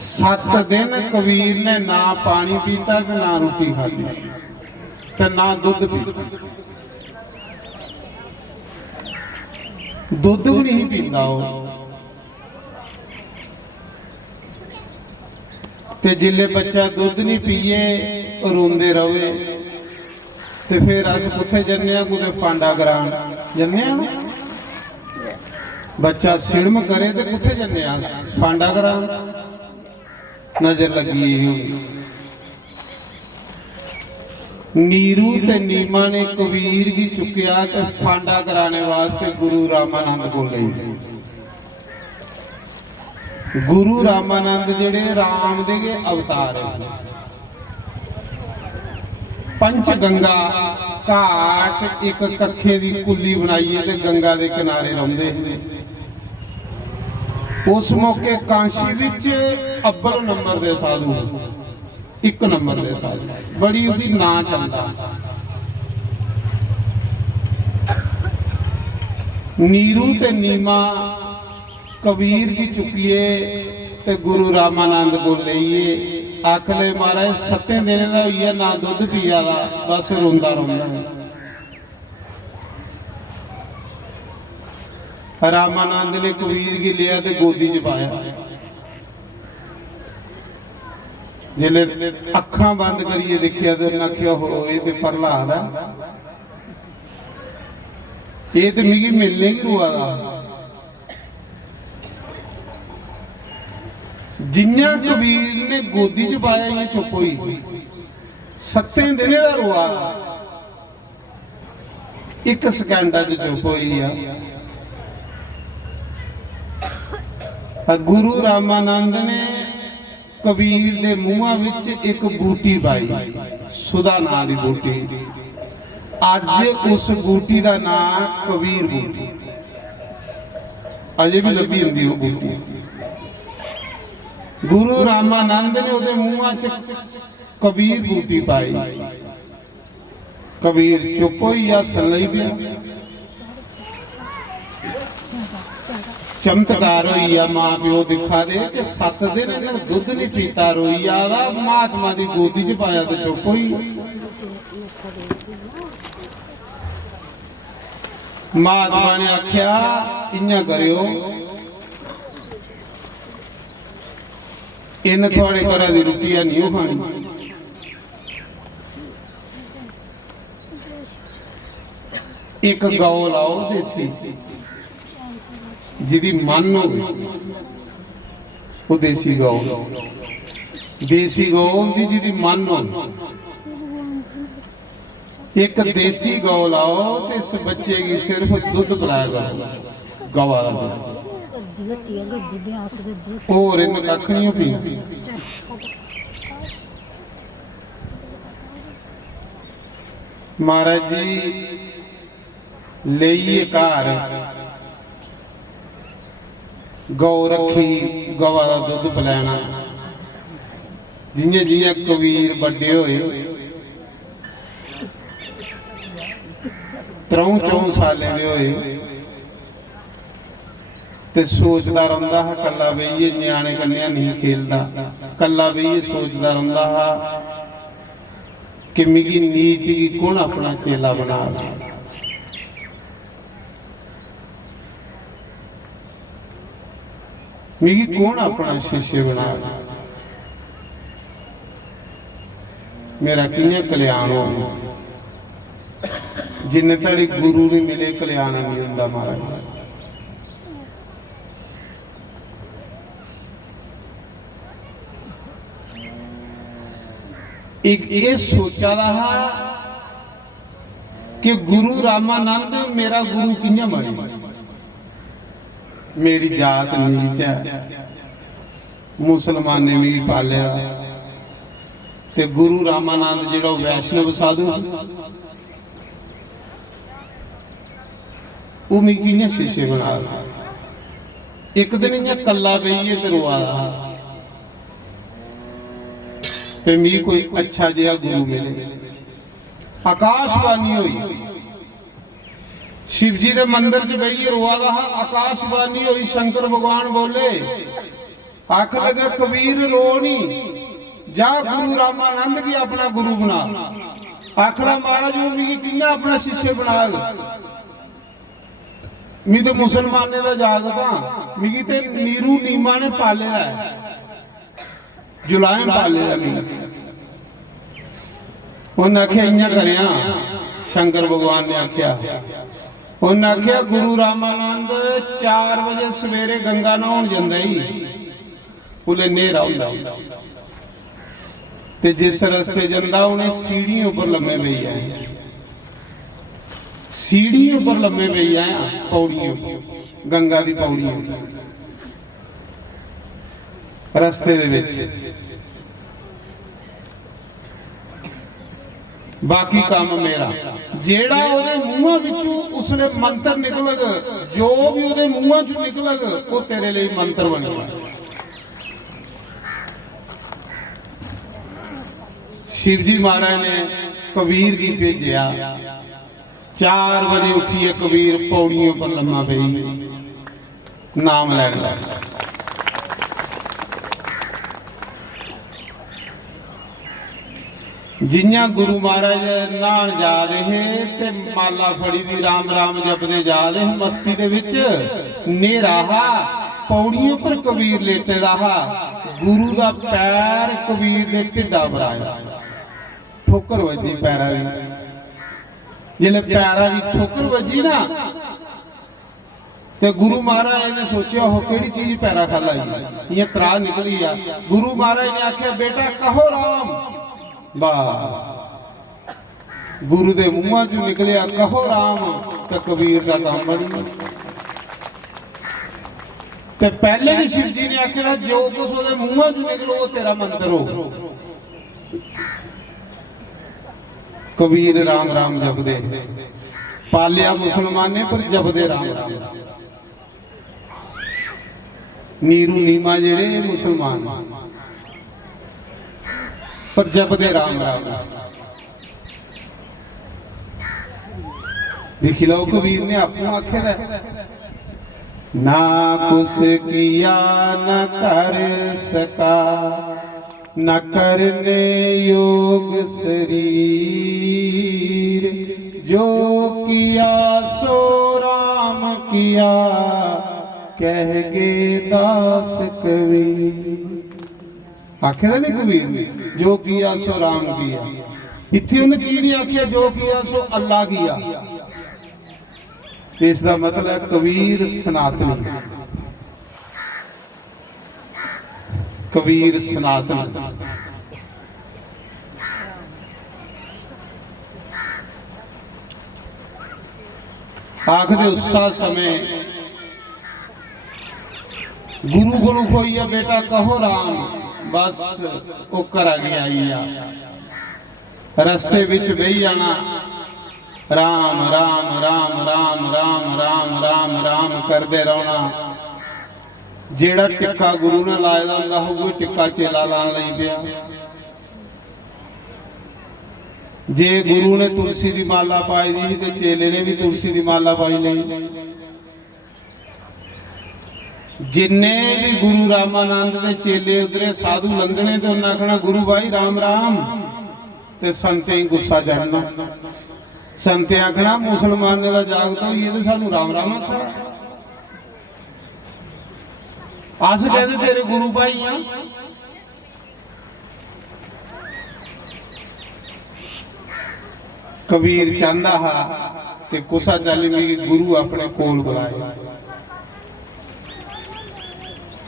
7 दिन कबीर ने ना पानी पीता ते ना रोटी खाधी ते ना दुध पीता। दुध भी नहीं पीता ते जिले बच्चा दुध नहीं पीए रोंदे रहे ते फिर अस कुत्थे जन्ने कुते पांडा करान जन्ने बच्चा सिड़म करे तो कुत्थे जन्ने पांडा करान नजर लगी। नीरू ते नीमा ने कबीर भी चुकया ते फांडा कराने वास्ते गुरु रामानंद को ले। गुरु रामानंद जेड़े राम दे अवतार है। पंच गंगा घाट एक कखे दी कुली बनाई है ते गंगा दे किनारे रहिंदे। उस मौके कांशी विच अव्वल नंबर दे साधु 1 नंबर दे साधु बड़ी उदी ना चलदा। नीरू ते नीमा कबीर की चुकिए ते गुरु रामानंद को लईए आखले महाराज 7 दिन का हुई है ना दुध पिया दा बस रोंदा रोंदा। रामानंद ने कबीर की लिया ते गोदी च पाया। जिले अखा बंद करिए देखिया तो आख्या हो ये तो प्रहलाद है ये तो मिगी मिलने की रुआ दा। जिन्ना कबीर ने गोदी च पाया ये चुप हुई 7 दिन का रुआ 1 सेकंड चुप हुई आ। गुरु रामानंद ने कबीर दे मुंहां विच एक बूटी पाई सुधा नां दी बूटी। अज उस बूटी का नाम कबीर बूटी अजे भी लभी हुंदी वो बूटी। गुरु रामानंद ने उहदे मुंहां च कबीर बूटी पाई। कबीर चुप होई या सलई पिया। चमत्कार होई आ मां प्यो दिखा दे कि 7 दिन दुध नहीं पीता रोई आदा महात्मा की गोदी च पाया तो चुप हुई। महात्मा ने आख्या इयां करियो इन थोड़े घर की रोटियां नहीं खानी। एक गौ लाओ देसी जिदी मन हो वो देसी गौ होंदी जिदी मन हो। एक देसी गौ लाओ तो इस बच्चे की सिर्फ दुध पिलाया करो गवा का दुध और इन कख नहीं पीना। महाराज जी लेइए घर गौ रखी गवा का दुध पिलाना। जियां जियां कबीर बड़े होए 3-4 सालें दे होए ते सोचदा रहिंदा हा कल्ला बेइये न्याणे कन्या नहीं खेलदा कल्ला बेइये सोचदा रहिंदा हा कि मिगी नीच की कौन अपना चेला बना। मिगी कौन अपना शिष्य बना। मेरा कियां कल्याण हो जिन्ने तड़ी गुरु नहीं मिले कल्याण नहीं हुंदा। महाराज एक ये सोचा रहा कि गुरु रामानंद मेरा गुरु कियां बने। मेरी जात नीच है मुसलमान ने भी पालिया ते गुरु रामानंद जिहड़ा वैष्णव साधु वो मिगी कियां शिष्य बना। एक दिन इयां कल्ला बेइये ते रोआ ते मिगी कोई अच्छा जिहा गुरु मिले। आकाशवाणी हुई शिव जी के मंदिर च बहिए रोआ रहा। आकाशवाणी हुई शंकर भगवान बोले आख लगे कबीर रो नहीं, जा गुरु रामानंद की अपना गुरु बना। आखला महाराज मिगी किन्ना अपना शिष्य बना, मी तो मुसलमान ने जागता, मिगी ते नीरू नीमा ने पाले है, जुलाए पाले है मिगी। उन्हें आख्या इं करिया, शंकर भगवान ने आख्या, उन्हें आख्या गुरु रामानंद 4 बजे सवेरे गंगा नहाउण जांदा ही, उले नेरा हुंदा ते जिस रस्ते जांदा उन्हें सीढ़ियों पर लम्मे पई आए, सीढ़ियों पर लम्मे पई आए, पौड़ियों गंगा दी पौड़ियों रस्ते दे विच। बाकी काम मेरा, जेड़ा ओदे मूहां विचों उसने मंत्र निकलग, जो भी ओदे मूहां चों निकलग वो तेरे लिए मंत्र बन जाए। शिवजी महाराज ने कबीर की भेजा, 4 बजे उठिए कबीर पौड़ियों पर लम्मा पई नाम लैन। जिन्ना गुरु महाराज नहान जा रहे ते माला फड़ी दी राम राम जपदे जा रहे, मस्ती दे विच नेरा हा, पौड़ियों पर कबीर लेटे दा हा, गुरु दा पैर कबीर दे ढिड्डा पर आया, ठोकर वजी पैरा दी। जिले पैरा दी ठोकर वजी ना ते गुरु महाराज ने सोचा हो केड़ी चीज पैरा खा लाई, ये त्राह निकली आ। गुरु महाराज ने आख्या बेटा कहो राम, बस गुरु दे मुंहां चों निकलिया कहो राम, ते कबीर दा काम बनी। ते पहले भी शिव जी ने आख्या जो कुछ ओदे मुंहां चों निकलो वो तेरा मंत्र हो। कबीर राम राम जपदे, पालिया मुसलमान ने पर जपदे राम राम। नीरू नीमा जेड़े मुसलमान पर जपदे राम राम। देखी लो कबीर ने आपको आख्या ना कुछ किया न कर सका, न करने योग शरीर, जो किया सो राम किया, कह गे दास कबीर। आख्या नहीं कबीर ने जो किया सो राम किया, इत्थे उन्हें की नहीं आख्या जो किया सो अल्लाह किया। इसका मतलब कबीर सनातनी, कबीर सनातन। आखदे उसा समय गुरु गुरु कोई है बेटा कहो राम, बस वो करा गया ही आ। रस्ते विच बही जाना, राम राम राम राम राम राम राम राम करते रहना। जेड़ा टिक्का गुरु ने लाए दा हुंदा होवे टिक्का चेला लान लई पिया। जे गुरु ने तुलसी दी माला पाई दी ते चेले ने भी तुलसी दी माला पाई लई। जिन्ने भी गुरु रामानंद दे चेले उधरे साधु लंघने ते उन्हें आखना गुरु भाई राम राम, ते संते ही गुस्सा चढ़ना। संते आखना मुसलमान ने जागता होई ये सानू राम राम आखदा, अस कहते तेरे गुरु भाई आ। कबीर चाहता हा कि कुसा चाली मेरी गुरु अपने कोल बुलाए।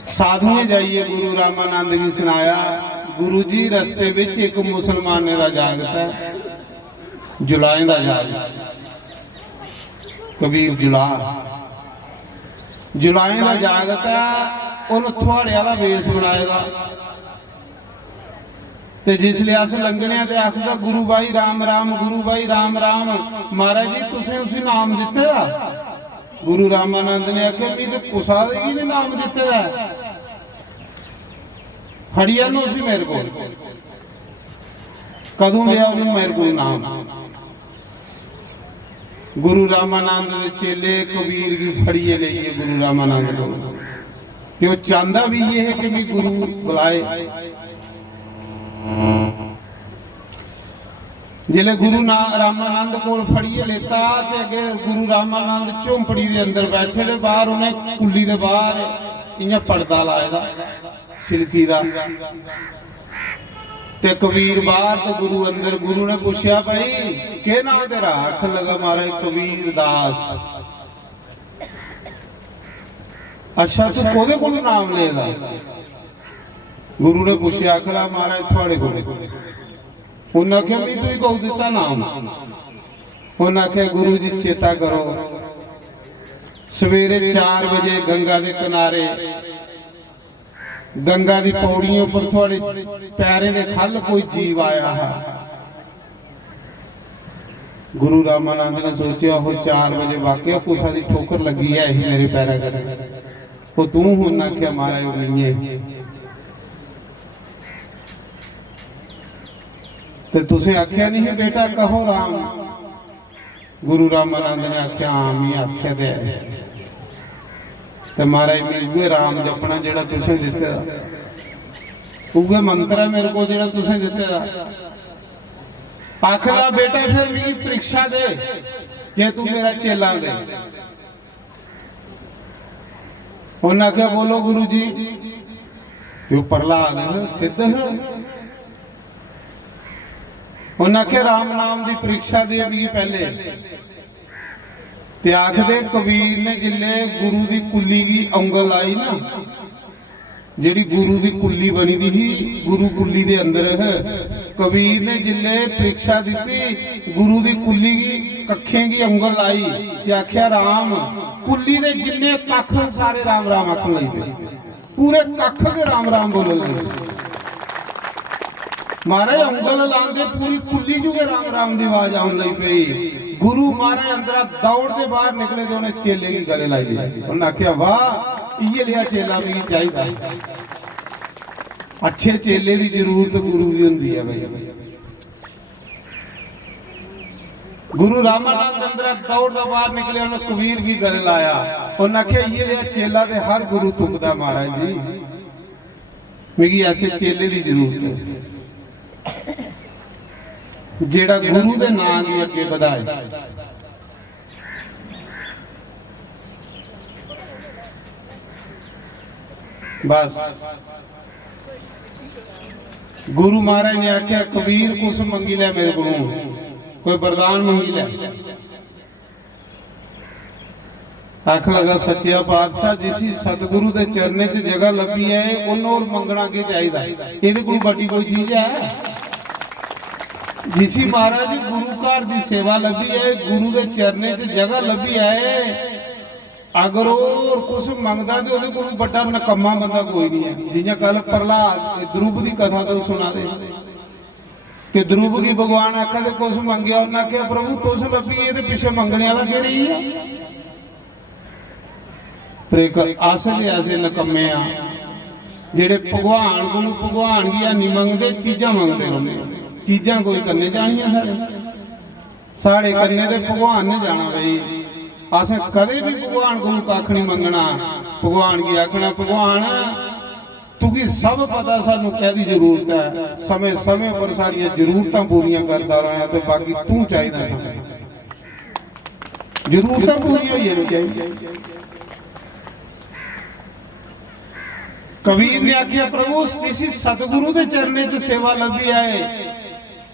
साधुएं जाइए गुरु रामानंद जी सुनाया, गुरु जी रस्ते विच एक मुसलमान ने जागता जुलाए दा जाग। कबीर जुलाए दा जागता, उन थोड़े वाला वेश बनाएगा। ते जिसले अस लंघने ते आखदा गुरु भाई राम राम, गुरु भाई राम राम। महाराज जी तुसें उसी नाम दिते आ? गुरु रामानंद ने आख्या मी ते कुसा ही ने नाम दिते दा, फड़िया नो सी मेरे को, कदों लिया उन्हें मेरे को नाम। गुरु रामानंद दे चेले कबीर की फड़िए लिए गुरु रामानंद को। ਤੇ ਉਹ ਚਾਹੁੰਦਾ ਵੀ ਇਹ ਹੈ ਕਿ ਵੀ ਗੁਰੂ ਬੁਲਾਏ। जिले गुरु रामानंद को फड़िए लेता ते अगे गुरु रामानंद झोंपड़ी दे अंदर बैठे दे बाहर उन्हें कुली दे बाहर इयां पर्दा लाए दा सिल्की दा ते कबीर बाहर तो गुरु अंदर। गुरु ने पूछया भाई के नाम तेरा? आख लगा महाराज कबीर दास। अच्छा तू कोदे कोल नाम लेदा? गुरु ने पूछया आखला महाराज थोड़े कोल। उन्हें आख्या भी तू ही कौ दिता नाम? उन्हें आख्या गुरु जी चेता करो सवेरे 4 बजे गंगा के किनारे गंगा की पौड़ियों पर थोड़े पैरे दे खल कोई जीव आया है। गुरु रामानंद ने सोचा वो 4 बजे वाकया कुछ की ठोकर लगी है यही मेरे पैरा कर वो तू। उन्हें आख्या महाराज नहीं है ते तुसे आख्या नहीं बेटा कहो राम। गुरु रामानंद ने आख्या आम ही आख्या ते महाराज उगे राम जपना जेड़ा तुसे दिते दा, उगे मंत्र है मेरे को जेड़ा तुसे दिते दा। आखला बेटा फिर मेरी परीक्षा दे जे तू मेरा चेला दे। उन्हें आख्या बोलो गुरु जी। तो प्रहलाद सिद्ध है। उन्हें आख्या राम नाम की परीक्षा दे पहले ते आखदे कबीर ने जिले गुरु की कुली की उंगल आई ना, जिहड़ी गुरु की कुली बनी दी थी गुरु कुली दे अंदर है। कबीर ने जिले परीक्षा दी गुरु की कुली की कखे की उंगल आई ते आख्या राम। कुली दे जिन्ने कख सारे राम राम आखन लग पे, पूरे कख के राम राम बोलन लगे। महाराज उंगल लांदे पूरी कुली जुगे राम राम की आवाज आने लगी पई। गुरु महाराज अंदर दौड़ते बाहर निकले तो उन्हें चेले की गले लाई दी। उन्हें आख्या वाह ये लिया चेला भी चाहिए। अच्छे चेले की जरूरत गुरु भी होंदी है भाई। गुरु रामानंद अंदर दौड़ता बाहर निकले उन्हें कबीर की गले लाया। उन्हें आख्या ये लिया चेला ते हर गुरु तुकदा महाराज जी, मेरी ऐसे चेले की जरूरत है जेड़ा गुरु दे नाम की अगे बढ़ाए। बस गुरु महाराज ने आख्या कबीर कुछ मंगी ले मेरे को, कोई वरदान मंगी ले। आख लगा सच्चा पातशाह जिसी सतगुरु दे चरने च जगह लभी है उन्होंने मंगना के चाहिए, ये कोई बड़ी कोई चीज है? जिसी महाराज गुरु घर की सेवा लभी है, गुरु के चरने च जगह लभी है, अगर और कुछ मंगता तो वो कोई बड़ा नकम्मा बंदा कोई नहीं है। जियां कल प्रहलाद ध्रुव की कथा तो सुना दे कि ध्रुव की भगवान आखा तो कुछ मंगया, उन्हें आख्या प्रभु तुस लभी है तो पिछे मंगने वाला कह रही है। पर असल ऐसे नकम्मे आ जेड़े भगवान को भगवान की नहीं मंगते, चीजा मंगते रहते। चीजा कोई करने जानिया साढ़े करने तो भगवान ने जाना भाई। अस कदे भी भगवान को कख नहीं मंगना। भगवान की आखना भगवान तुकी सब पता सानू कहदी जरूरत है, समय समय पर साड़ियां जरूरतां पूरियां करता रहा तो बाकी तू चाहिए जरूरतां पूरियां होनी चाहिए। कबीर ने आख्या प्रभु किसी सतगुरु के चरने च सेवा लभी है,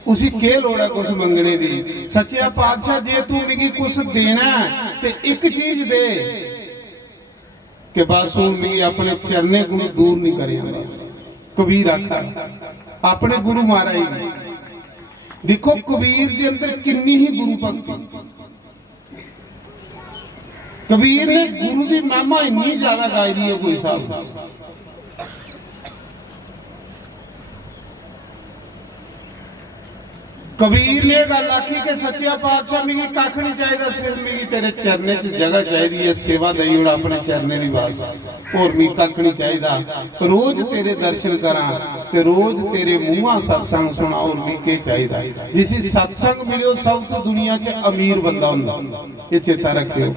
उसी के लोड़ है कुछ मंगने दी। सच्चा पातशाह जे तू मिगी कुछ देना ते एक चीज दे कि बस हूं मिगी अपने चरने को दूर नहीं करे। बस कबीर आखा अपने गुरु महाराज देखो कबीर के अंदर किन्नी ही गुरु भक्ति। कबीर ने गुरु की महिमा इन्नी ज्यादा गाई दी है कोई साहब। कबीर ने गल आखी कि सच्चा पातशाह मिगी कख नहीं चाहिए, सिर्फ मिगी तेरे चरने च जगह चाहिए, सेवा दई उड़ा अपने चरने दी बस, और मिगी कख नहीं चाहिए। रोज तेरे दर्शन करा ते रोज तेरे मुंह सत्संग सुना, और मिगी के चाहिए। जिसी सत्संग मिलो सब तो दुनिया च अमीर बंदा हुंदा, ये चेता रखियो।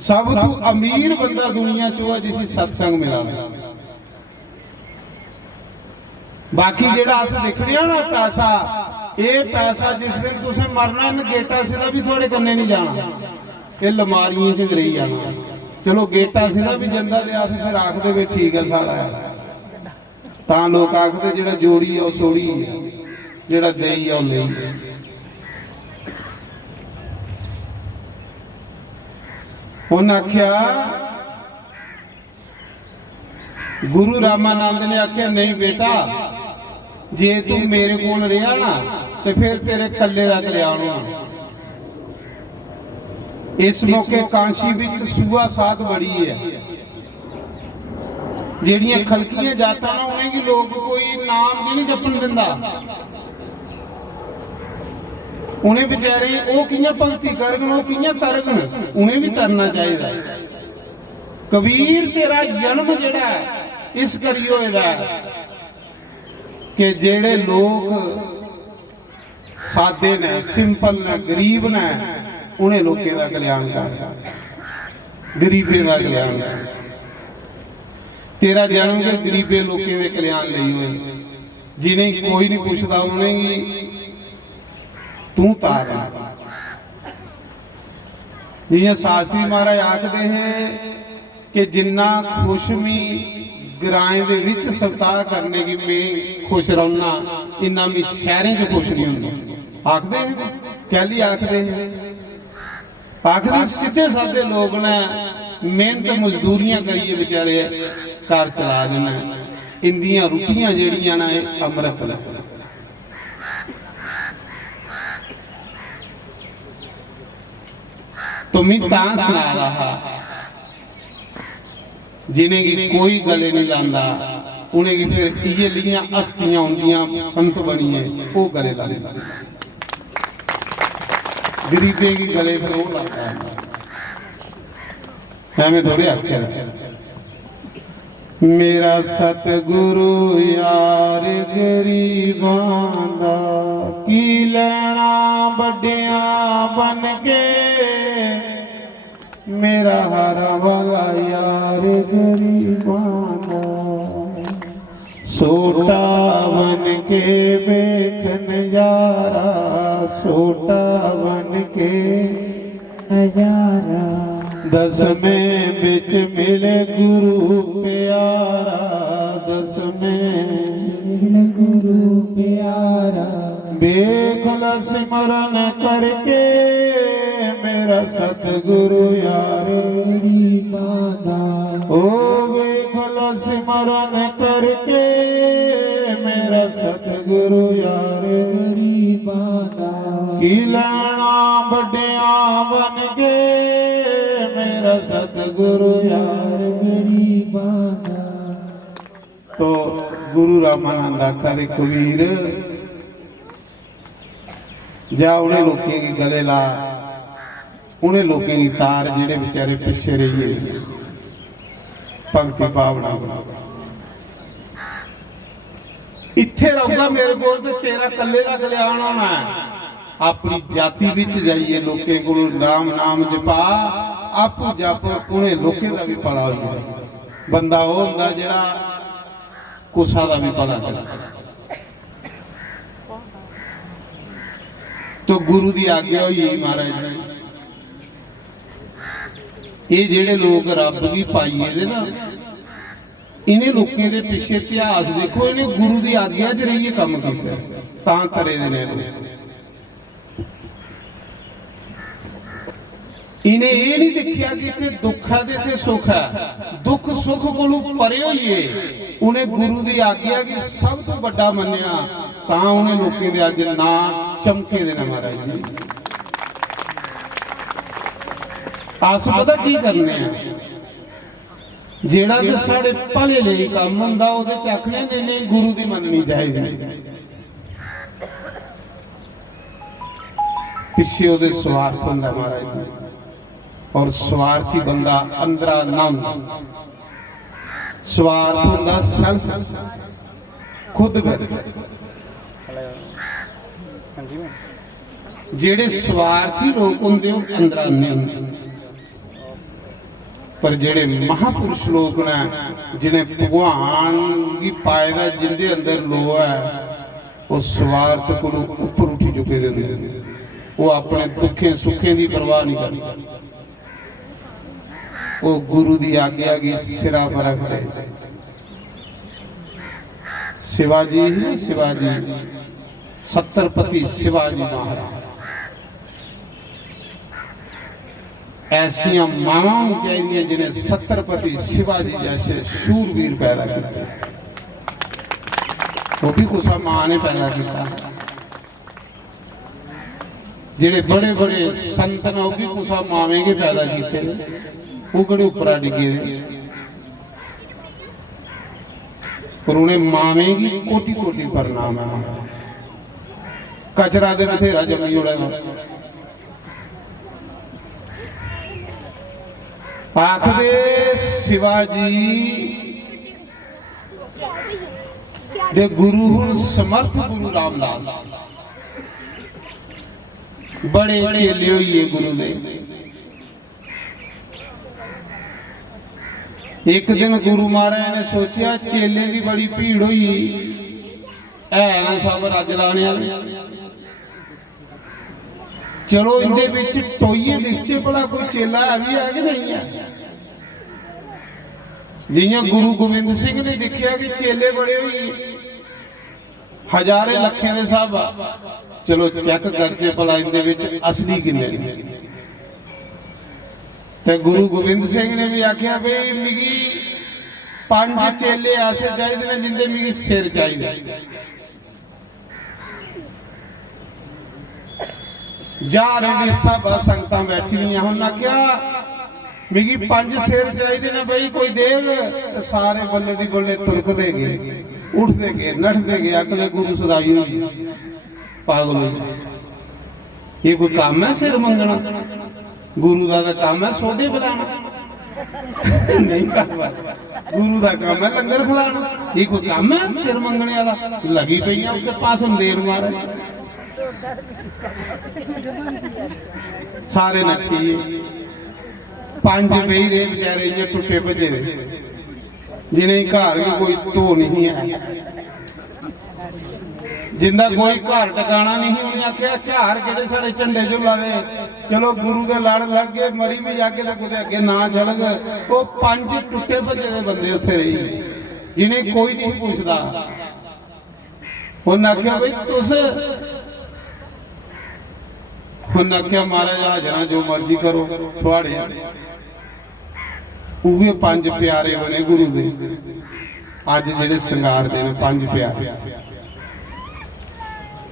सब तो अमीर बंदा दुनिया च है जिसी सत्संग मिला। बाकी जेड़ा अस दिखने ना पैसा, ये पैसा जिस दिन तुसें मरना इन गेटा सीधा भी थोड़े कन्ने नहीं जाना, ये लमारियों च रही जाना। चलो गेटा सीधा भी जंदा ते अस फिर आखदे भी ठीक है साड़ा है, तां लोग आखदे जेड़ा जोड़ी है वो सोड़ी है, जेड़ा देई है वो लेई है। उन्हें आख्या, गुरु रामानंद ने आख्या नहीं बेटा, जे तू मेरे कोल रहा ना तो फिर तेरे कल्ले का कल्याण होना। इस मौके कांशी विच सूआ साध बड़ी है, जेड़ियां खलकियां जाता ना उन्हें की लोग कोई नाम भी नहीं जपन दिंदा, उन्हें बेचारे वो कियां भगती करगन, वो कियां तरगन, उन्हें भी तरना चाहिए। कबीर तेरा जन्म जेड़ा है इस करी होएगा कि जेड़े लोग सादे ने, सिंपल ने, गरीब ने, उन्हें लोगों का कल्याण कर, गरीबे का कल्याण कर। तेरा जन्म के गरीबे लोगों के कल्याण लई होए, जिन्हें कोई नहीं पूछता उन्हें तू तार है। जियां शास्त्री महाराज आखते हैं कि जिन्ना खुश मी ग्राएं दे विच सप्ताह करने की मैं खुश रहना, इन्ना मैं शहरें च खुश नहीं होंदा। आखते हैं कैली आखते हैं, आखते सीधे साधे लोग ने मेहनत मजदूरियां करिए बेचारे घर चला देना, इंदियां रुट्टियां जेड़ियां ना अमृत ने। तो मैं तां सुना रहा, जिन्हें की कोई गले नहीं लांदा, उन्हें की फिर ये लियां अस्तियां होंदियां संत बनिए वो गले ला लेंदा, गरीबे की गले फिर वो लाता है। हमें थोड़े आख्या मेरा सतगुरु यार गरीबां दा की लेना बड़िया बन के, मेरा हरा वाला यार गरीबां दा सोटा बन के बेख नजारा, सोटा बन के नजारा, दसवें बिच मिले गुरु प्यारा, दसवें मिले गुरु प्यारा, बेखल सिमरन करके मेरा सतगुरु यार गरीबां दा, ओ बेखल सिमरन करके मेरा सतगुरु यार गरीबां दा, की लेना बड़िया बन के मेरा सतगुरु यार गरीबां दा। तो गुरु रामानंद आखा दे कबीर जा उन्हें लोगों की गले ला, उन्हें लोगों की तार जेड़े बेचारे पिछे रहिए भगती भावना बना। इत्थे रहूगा मेरे को तेरा कल्ले का कल्याण होना है। अपनी जाति विच जाइए लोकें को राम नाम जपा, आपू जप, उन्हें लोकें का भी भला हो जाए। बंदा वो हुंदा जिहड़ा कुसा का भी भला करे। तो गुरु की आज्ञा हुई है महाराज जी, ये जेड़े लोग रब की पाइए दे ना, इन्हें लोगों के पीछे इतिहास देखो, इन्हें गुरु की आज्ञा च रहिए काम किया तां तरे दे ने। इन्हें ये नहीं देखिया कि इतने दुख है ते सुख है, दुख सुख को परे होइए, उन्हें गुरु की आज्ञा की सब तो बड़ा मन्निया, तां उन्हें लोगों के अज ना चमके दे महाराज जी। आस पता की करने हैं, जेड़ा ते साढ़े भले लिए काम हुंदा ओहदे च आखने नहीं गुरु की मननी चाहिए, पिछे ओहदे स्वार्थ हुंदा महाराज जी। और स्वार्थी बंदा अंदरा ना हुंदा, स्वार्थ हुंदा सेल्फ खुद गर्ज। जेड़े स्वार्थी लोग हुंदे ओह अंदरा नहीं हुंदे। पर जेड़े महापुरुष लोग ने जिन्हें भगवान की पायदा जिंदे अंदर लो है वो स्वार्थ को ऊपर उठी चुके हैं। वो अपने दुखे सुखे की परवाह नहीं करते, वो गुरु की आज्ञा की सिरा पर रखते। शिवाजी ही शिवाजी, छत्रपति शिवाजी महाराज ऐसिया मावां होनी चाहिए जिन्हें छत्रपति शिवाजी जैसे शूरवीर पैदा किया। वो भी कुछ मां ने पैदा किया। जेडे बड़े बड़े संत ने वो भी कुछ मावे के पैदा किए, वो कड़े उपरा डिगे पर उन्हें मावे की कोटि कोटि प्रणाम है। कचरा दे बथेरा जमी उड़ा आखदे शिवाजी दे गुरु हुन समर्थ गुरु रामदास बड़े चेले होइए गुरु दे। एक दिन गुरु महाराज ने सोचा चेले की बड़ी भीड़ हुई है ना, सब रज लाने वाले, चलो इनके विच टोइए दिखचे भला कोई चेला भी है कि नहीं है। जियां गुरु गोबिंद सिंह ने देखा कि चेले बड़े हुई हजारे लखे दे साहब, चलो चेक करके भला इनके विच असली किन्ने। ते गुरु गोबिंद सिंह ने भी आख्या भाई मिगी 5 चेले ऐसे चाहिए ने जिंदे मिगी सिर चाहिए। जा रही सब संगतां बैठी हुई ना, क्या मिगी 5 सिर चाहिए ना भाई कोई देव। सारे बल्ले दी बल्ले तुरकदे गए, उठते गए, नठते गए। अगले गुरु सदाई हुई पागल हुई, ये कोई काम है सिर मंगना? गुरु का तो काम है सोडे पिलाना, नहीं काम। गुरु का काम है लंगर खिलाना, ये कोई काम है सिर मंगने वाला? लगी पई उसके भाषण देन मारे सारे नठिए। 5 बही रहे बेचारे इं टुटे भजे, जिन्हें घर भी कोई धो नहीं है, जिंदा कोई घर टकाना नहीं। उन्हें आख्या घर केड़े साढ़े झंडे जो लावे, चलो गुरु के लड़ लग गए, मरी भी जाके तो कुछ अगे ना चल गए। वो 5 टुटे भजे दे बंदे उत्थे रही, जिन्हें कोई नहीं पूछता। उन्हें आख्या भाई तुस, उन्हें आख्या महाराज हाजरा जो मर्जी करो थोड़े। उहे 5 प्यारे बने गुरु दे, अज जेडे श्रृंगार दे 5 प्यारे,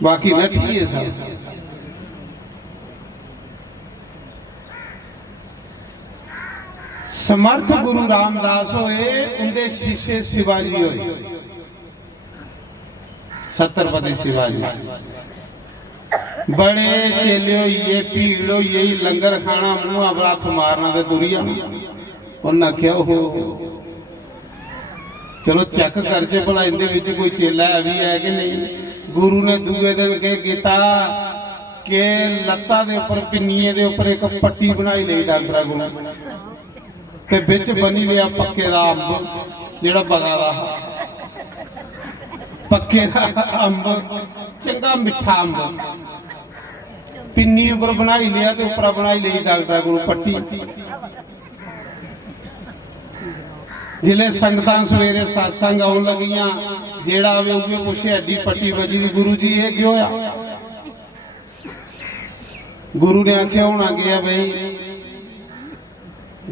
बाकी नठी है सब। समर्थ गुरु रामदास होए, उनके शिष्य शिवाजी होए, छत्रपति शिवाजी। बड़े चेले होइए, भीड़ होइए, लंगर खाना, मुंह पर हथ मारना ते तुरी जाना। उन्हें आख्या हो चलो चेक करचे भला इनदे विच कोई चेला है भी है कि नहीं। गुरु ने दूए दिन कह कीता कि लत्ता दे उपर पिन्नीए दे उपर एक पट्टी बनाई ली डॉक्टर को, ते विच बनी लिया पक्के दा अंब, जिहड़ा बगा दा पक्के दा अंब, चंगा मिठा अंब पिन्नी उपर बनाई लिया ते उपरा बनाई ली डॉक्टर को पट्टी। जिले संगतां सवेरे सत्संग आउण लगियां, जेड़ा आवे उहे पुछे एडी पट्टी वजी दी गुरु जी ये क्यों होया? गुरु ने आख्या होना गया भाई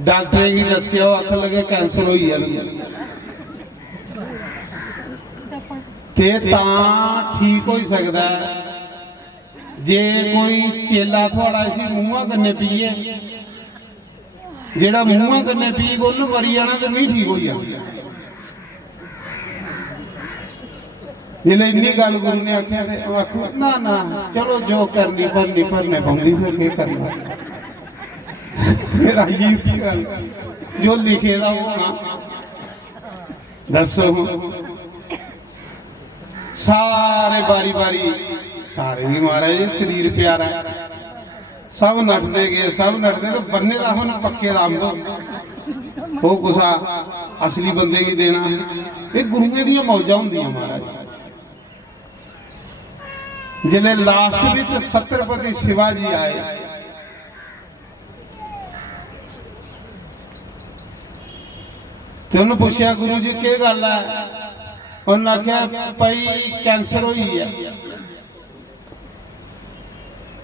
डॉक्टर की दस्या, आख लगे कैंसर होई है ते तां ठीक हो सकदा है। जे कोई चेला थोड़ा इसी मुंह कन्ने पीए, जेड़ा मुंह कन्ने पी उन्हें मरी जाना तो नहीं ठीक हो जाना। जिले इन्नी गल गुरु ने आख्या आखो ना ना चलो जो करनी भरनी भरने पाउंदी, फिर के करना। फिर आई गल जो लिखे दा होना दसो। सारे बारी बारी सारे भी महाराज शरीर प्यारा सब नटते गए, सब नटते तो बन्ने का हम पक्के का अंब वो कुछ असली बंदे की देना। ये गुरुए दी मौजा होंदियां महाराज। जिले लास्ट विच छत्रपति शिवाजी आए तो उन्होंने पूछा गुरु जी क्या गल है? उन्होंने आख्या भाई कैंसर हुई है।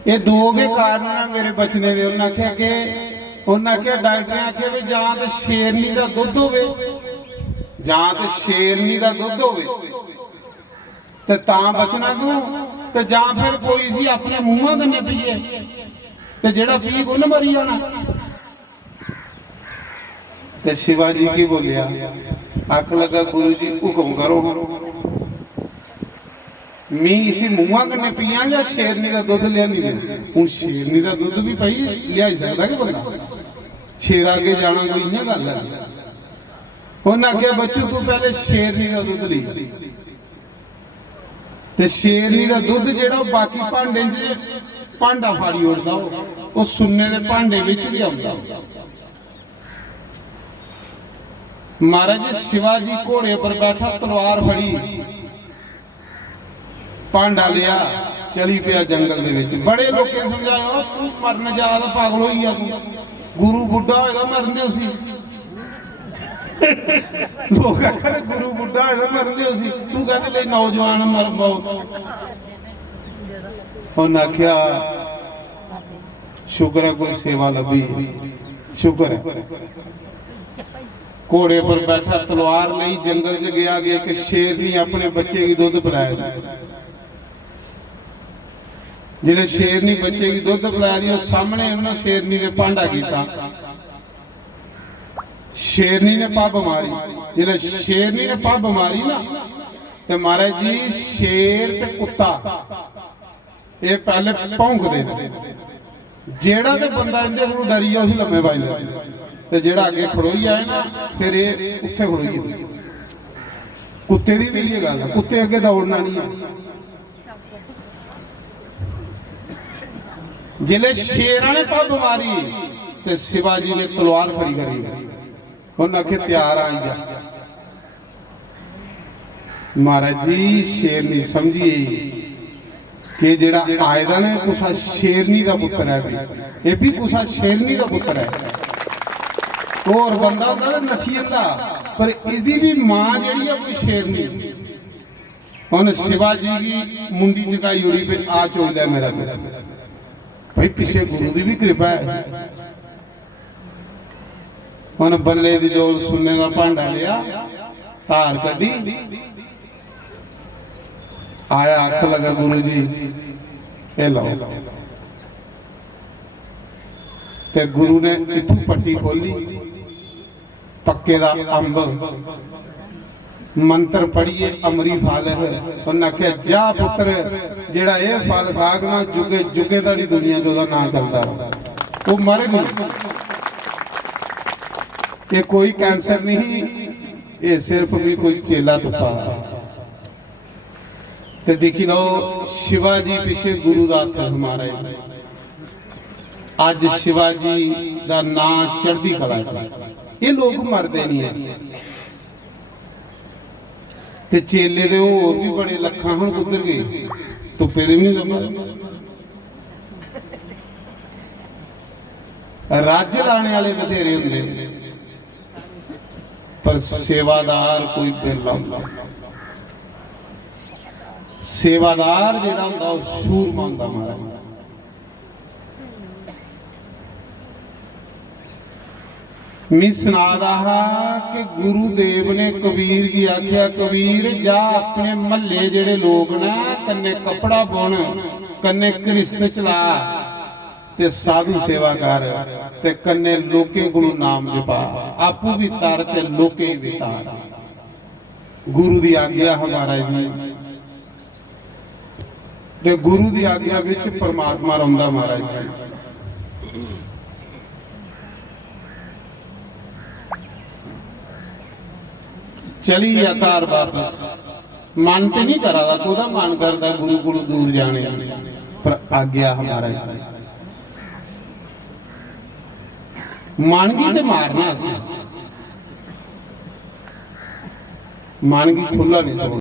ये दो के कारण है मेरे बचने दे। उन्होंने आख्या कि डॉक्टर ने आख्या भी जां तो शेरनी का दुध होवे, जां तो शेरनी का दुध होवे ते तां बचना तू, ते जां फिर कोई सी अपने मूंहां कन्ने पीए ते जेड़ा पी उन्हें मरी जाना। ते शिवाजी की बोलिया, आख लगा गुरु जी हुक्म करो, मैं इसी मुआ कन्ने पिया या शेरनी का दुध लिया नहीं देना। हूँ शेरनी का दुध भी भाई लिया सकता कि बंदा, शेर आगे जाना कोई इं गल है। उन्हें आख्या बच्चू तू पहले शेरनी का दुध ली, ते शेरनी का दुध जेड़ा बाकी भांडे च भांडा फाड़ी उड़दा वो सुन्ने के भांडे विच भी आउंदा। महाराज शिवाजी घोड़े पर बैठा, तलवार फड़ी, भांडा लिया, चली पिया जंगल दे विच। बड़े लोगों समझाया तू मरन जा, पागल होई आ तू, गुरु बुढ़ा होएगा मरन दे उसी। लोग आखदे गुरु बुढ़ा होएगा मरन दे उसी, तू कहते ले नौजवान मर मौत। उन्हें आख्या शुक्र है कोई सेवा लभी, शुक्र है। घोड़े पर बैठा, तलवार ली, जंगल च गया कि शेरनी अपने बच्चे की दुध पिलाया। जिले शेरनी बच्चे की दुध पिलाया दी, सामने उन्हें शेरनी ने भांडा किया, शेरनी ने पब मारी। जिले शेरनी ने पब मारी ना, तो महाराज जी शेर ते कुत्ता ये पहले भौंकदे ने, जेड़ा ते बंदा इहदे कोलों डरी जा उसी लम्मे पाई लै, ते जेड़ा अगे खड़ोई आए ना फिर ये उत्थे खड़ोई जाए। कुत्ते दी भी ये गल है, कुत्ते अगे दौड़ना नहीं है। जिले शेरां ने पब मारी ते शिवाजी ने तलवार खड़ी करी, उन्हें आखे तैयार आई जा। महाराज जी शेरनी समझिए कि जेड़ा आयदा ने कुछ शेरनी का पुत्र है, ये भी कुछ शेरनी का पुत्र है। और बंदा होता नठी जंदा, पर इसकी भी मां जी कोई शेरनी। उन्हें शिवाजी की मुंडी चकाई उड़ी पे आ चोल लिया मेरा तेरा भाई, पिछे गुरु की भी कृपा है। उन्हें बल्ले की डोल सुनने का भांडा लिया, धार कड़ी, आया आख लगा गुरु जी ये लो। ते गुरु ने इथू पट्टी खोली, पक्के दा अंब, मंत्र पढ़िए अमरी फल है। उन्हें आख्या जा पुत्र जेड़ा ये फल खाग ना जुगे जुगे ताड़ी दुनिया जो ना चलता वो मर गई। ये कोई कैंसर नहीं, ये सिर्फ भी कोई चेला तुपा। ते देखी लो शिवाजी पिछे गुरु का हथ हमारा। अज शिवाजी का नाम चढ़ती कला च, ये लोग मरते नहीं है। ते चेले दे होर भी बड़े लखां हुण कुधर गए, तुप्पे दे भी नहीं लभा। रज लाने वाले बथेरे हुंदे, पर सेवादार कोई बिरला हुंदा। सेवादार जिहड़ा हुंदा ओह सूरमा हुंदा। महाराज मैं सुना रहा कि गुरुदेव ने कबीर की आख्या, कबीर जा अपने महल्ले जेड़े लोग ना कन्ने कपड़ा बुन, कन्ने घरिस्त चला, ते साधु सेवा कर, ते कन्ने लोकें कोलों नाम जपा, आपू भी तार ते लोकें भी तार। गुरु की आज्ञा हमारा जी, ते गुरु की आज्ञा विच परमात्मा रहिंदा महाराज जी। चली या घर वापस, मन तो नहीं करा था, कोदा मन करता गुरु को दूर जाने, पर आज्ञा हमारा जी। मन की तो मारना सी, ਮਨ ਕੀ ਖੁੱਲਾ ਨਹੀਂ ਸੋ